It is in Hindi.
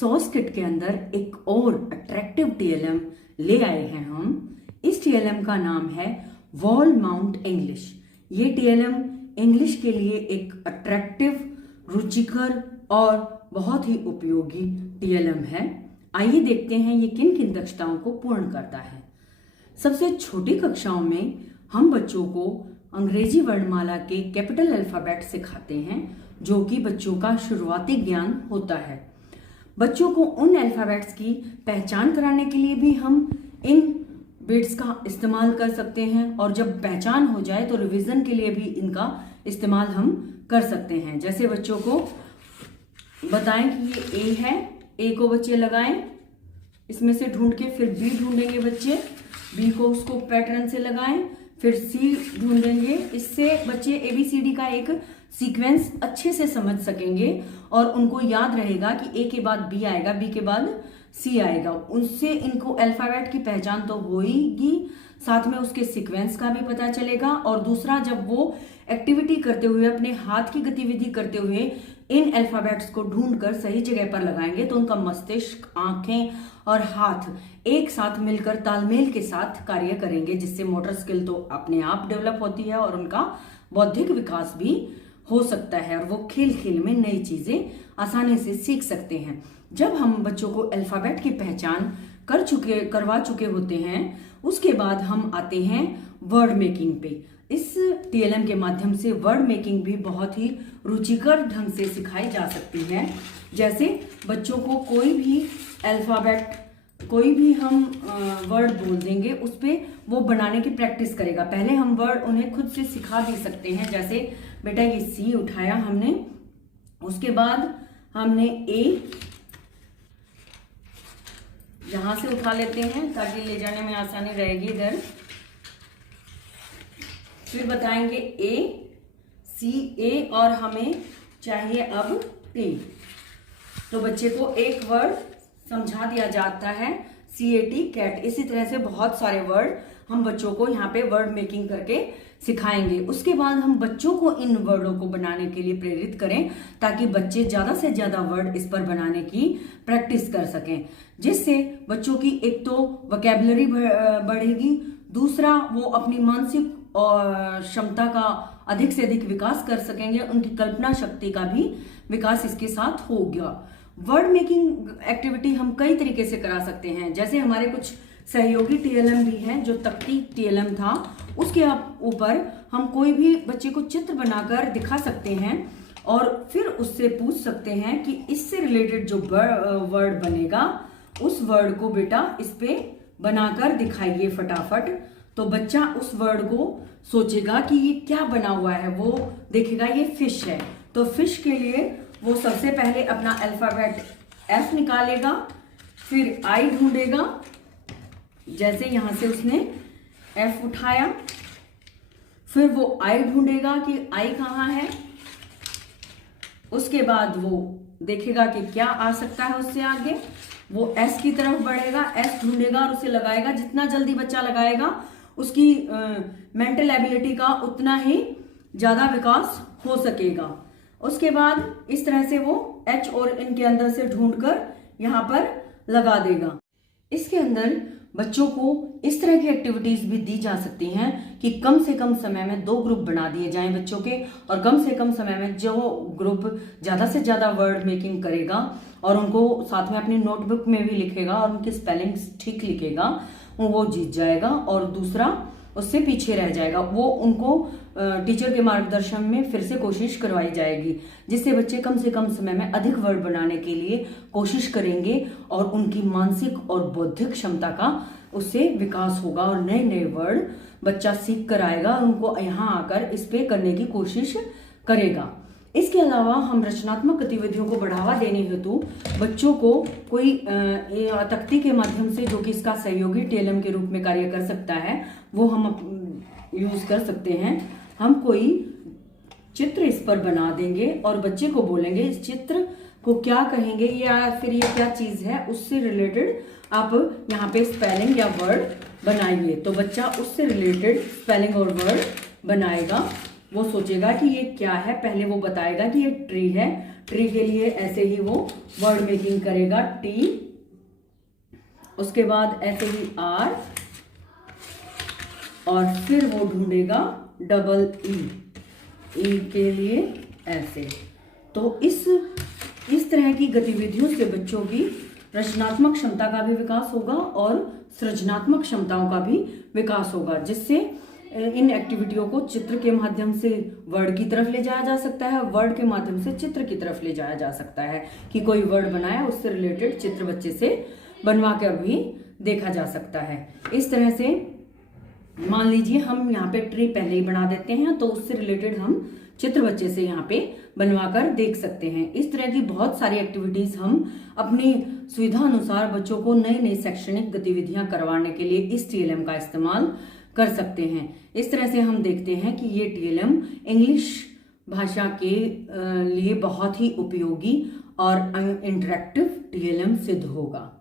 सॉस किट के अंदर एक और अट्रैक्टिव टीएलएम ले आए हैं हम। इस टीएलएम का नाम है वॉल माउंट इंग्लिश। ये टीएलएम इंग्लिश के लिए एक अट्रैक्टिव, रुचिकर और बहुत ही उपयोगी टीएलएम है। आइए देखते हैं ये किन किन दक्षताओं को पूर्ण करता है। सबसे छोटी कक्षाओं में हम बच्चों को अंग्रेजी वर्णमाला के कैपिटल अल्फाबेट सिखाते हैं, जो कि बच्चों का शुरुआती ज्ञान होता है। बच्चों को उन अल्फाबेट्स की पहचान कराने के लिए भी हम इन बिट्स का इस्तेमाल कर सकते हैं, और जब पहचान हो जाए तो रिवीजन के लिए भी इनका इस्तेमाल हम कर सकते हैं। जैसे बच्चों को बताएं कि ये ए है, ए को बच्चे लगाएं, इसमें से ढूंढ के फिर बी ढूंढेंगे बच्चे, बी को उसको पैटर्न से लगाएं, फिर सी ढूंढेंगे। इससे बच्चे ABCD का एक सीक्वेंस अच्छे से समझ सकेंगे और उनको याद रहेगा कि ए के बाद बी आएगा, बी के बाद सी आएगा। उनसे इनको अल्फाबेट की पहचान तो होगी, साथ में उसके सीक्वेंस का भी पता चलेगा। और दूसरा, जब वो एक्टिविटी करते हुए, अपने हाथ की गतिविधि करते हुए इन अल्फाबेट्स को ढूंढकर सही जगह पर लगाएंगे तो उनका मस्तिष्क, आंखें और हाथ एक साथ मिलकर तालमेल के साथ कार्य करेंगे, जिससे मोटर स्किल तो अपने आप डेवलप होती है और उनका बौद्धिक विकास भी हो सकता है, और वो खेल खेल में नई चीजें आसानी से सीख सकते हैं। जब हम बच्चों को अल्फाबेट की पहचान करवा चुके होते हैं, उसके बाद हम आते हैं वर्ड मेकिंग पे। इस टीएलएम के माध्यम से वर्ड मेकिंग भी बहुत ही रुचिकर ढंग से सिखाई जा सकती है। जैसे बच्चों को कोई भी अल्फाबेट, कोई भी हम वर्ड बोल देंगे, उस पे वो बनाने की प्रैक्टिस करेगा। पहले हम वर्ड उन्हें खुद से सिखा भी सकते हैं। जैसे बेटा ये सी उठाया हमने, उसके बाद हमने ए यहां से उठा लेते हैं ताकि ले जाने में आसानी रहेगी इधर। फिर बताएंगे ए, सी, ए, और हमें चाहिए अब टी। तो बच्चे को एक वर्ड समझा दिया जाता है, CAT, कैट। इसी तरह से बहुत सारे वर्ड हम बच्चों को यहाँ पे वर्ड मेकिंग करके सिखाएंगे। उसके बाद हम बच्चों को इन वर्डों को बनाने के लिए प्रेरित करें, ताकि बच्चे ज्यादा से ज्यादा वर्ड इस पर बनाने की प्रैक्टिस कर सकें, जिससे बच्चों की एक तो वोकैबुलरी बढ़ेगी, दूसरा वो अपनी मानसिक और क्षमता का अधिक से अधिक विकास कर सकेंगे, उनकी कल्पना शक्ति का भी विकास इसके साथ होगा। वर्ड मेकिंग एक्टिविटी हम कई तरीके से करा सकते हैं। जैसे हमारे कुछ सहयोगी टीएलएम भी हैं, जो तख्ती टीएलएम था, उसके ऊपर हम कोई भी बच्चे को चित्र बनाकर दिखा सकते हैं और फिर उससे पूछ सकते हैं कि इससे रिलेटेड जो वर्ड बनेगा, उस वर्ड को बेटा इस पे बनाकर दिखाइए फटाफट। तो बच्चा उस वर्ड को सोचेगा कि ये क्या बना हुआ है, वो देखेगा ये फिश है, तो फिश के लिए वो सबसे पहले अपना अल्फाबेट F निकालेगा, फिर I ढूंढेगा। जैसे यहां से उसने F उठाया, फिर वो I ढूंढेगा कि I कहाँ है। उसके बाद वो देखेगा कि क्या आ सकता है उससे आगे, वो S की तरफ बढ़ेगा, S ढूंढेगा और उसे लगाएगा। जितना जल्दी बच्चा लगाएगा, उसकी मेंटल एबिलिटी का उतना ही ज्यादा विकास हो सकेगा। उसके बाद इस तरह से वो H और इनके अंदर से ढूंढकर यहाँ पर लगा देगा। इसके अंदर बच्चों को इस तरह की एक्टिविटीज भी दी जा सकती हैं कि कम से कम समय में 2 ग्रुप बना दिए जाएं बच्चों के, और कम से कम समय में जो ग्रुप ज्यादा से ज्यादा वर्ड मेकिंग करेगा और उनको साथ में अपनी नोटबुक में भी लिखेगा और उनकी स्पेलिंग्स ठीक लिखेगा, वो जीत जाएगा, और दूसरा उससे पीछे रह जाएगा। वो उनको टीचर के मार्गदर्शन में फिर से कोशिश करवाई जाएगी, जिससे बच्चे कम से कम समय में अधिक वर्ड बनाने के लिए कोशिश करेंगे और उनकी मानसिक और बौद्धिक क्षमता का उससे विकास होगा, और नए नए वर्ड बच्चा सीख कर आएगा और उनको यहाँ आकर इस पे करने की कोशिश करेगा। इसके अलावा हम रचनात्मक गतिविधियों को बढ़ावा देने हेतु बच्चों को कोई तख्ती के माध्यम से, जो कि इसका सहयोगी टीएलएम के रूप में कार्य कर सकता है, वो हम यूज कर सकते हैं। हम कोई चित्र इस पर बना देंगे और बच्चे को बोलेंगे इस चित्र को क्या कहेंगे, या फिर ये क्या चीज है, उससे रिलेटेड आप यहाँ पे स्पेलिंग या वर्ड बनाइए। तो बच्चा उससे रिलेटेड स्पेलिंग और वर्ड बनाएगा। वो सोचेगा कि ये क्या है, पहले वो बताएगा कि ये ट्री है, ट्री के लिए ऐसे ही वो वर्ड मेकिंग करेगा, टी, उसके बाद ऐसे ही आर, और फिर वो ढूंढेगा डबल ई के लिए ऐसे। तो इस तरह की गतिविधियों से बच्चों की रचनात्मक क्षमता का भी विकास होगा और सृजनात्मक क्षमताओं का भी विकास होगा, जिससे इन एक्टिविटियों को चित्र के माध्यम से वर्ड की तरफ ले जाया जा सकता है, वर्ड के माध्यम से चित्र की तरफ ले जाया जा सकता है कि कोई वर्ड बनाया, उससे रिलेटेड चित्र बच्चे से बनवा कर भी देखा जा सकता है। इस तरह से मान लीजिए हम यहाँ पे ट्री पहले ही बना देते हैं, तो उससे रिलेटेड हम चित्र बच्चे से यहाँ पे बनवा कर देख सकते हैं। इस तरह की बहुत सारी एक्टिविटीज हम अपनी सुविधा अनुसार बच्चों को नई नई शैक्षणिक गतिविधियां करवाने के लिए इस टीएलएम का इस्तेमाल कर सकते हैं। इस तरह से हम देखते हैं कि ये टीएलएम इंग्लिश भाषा के लिए बहुत ही उपयोगी और इंटरेक्टिव टीएलएम सिद्ध होगा।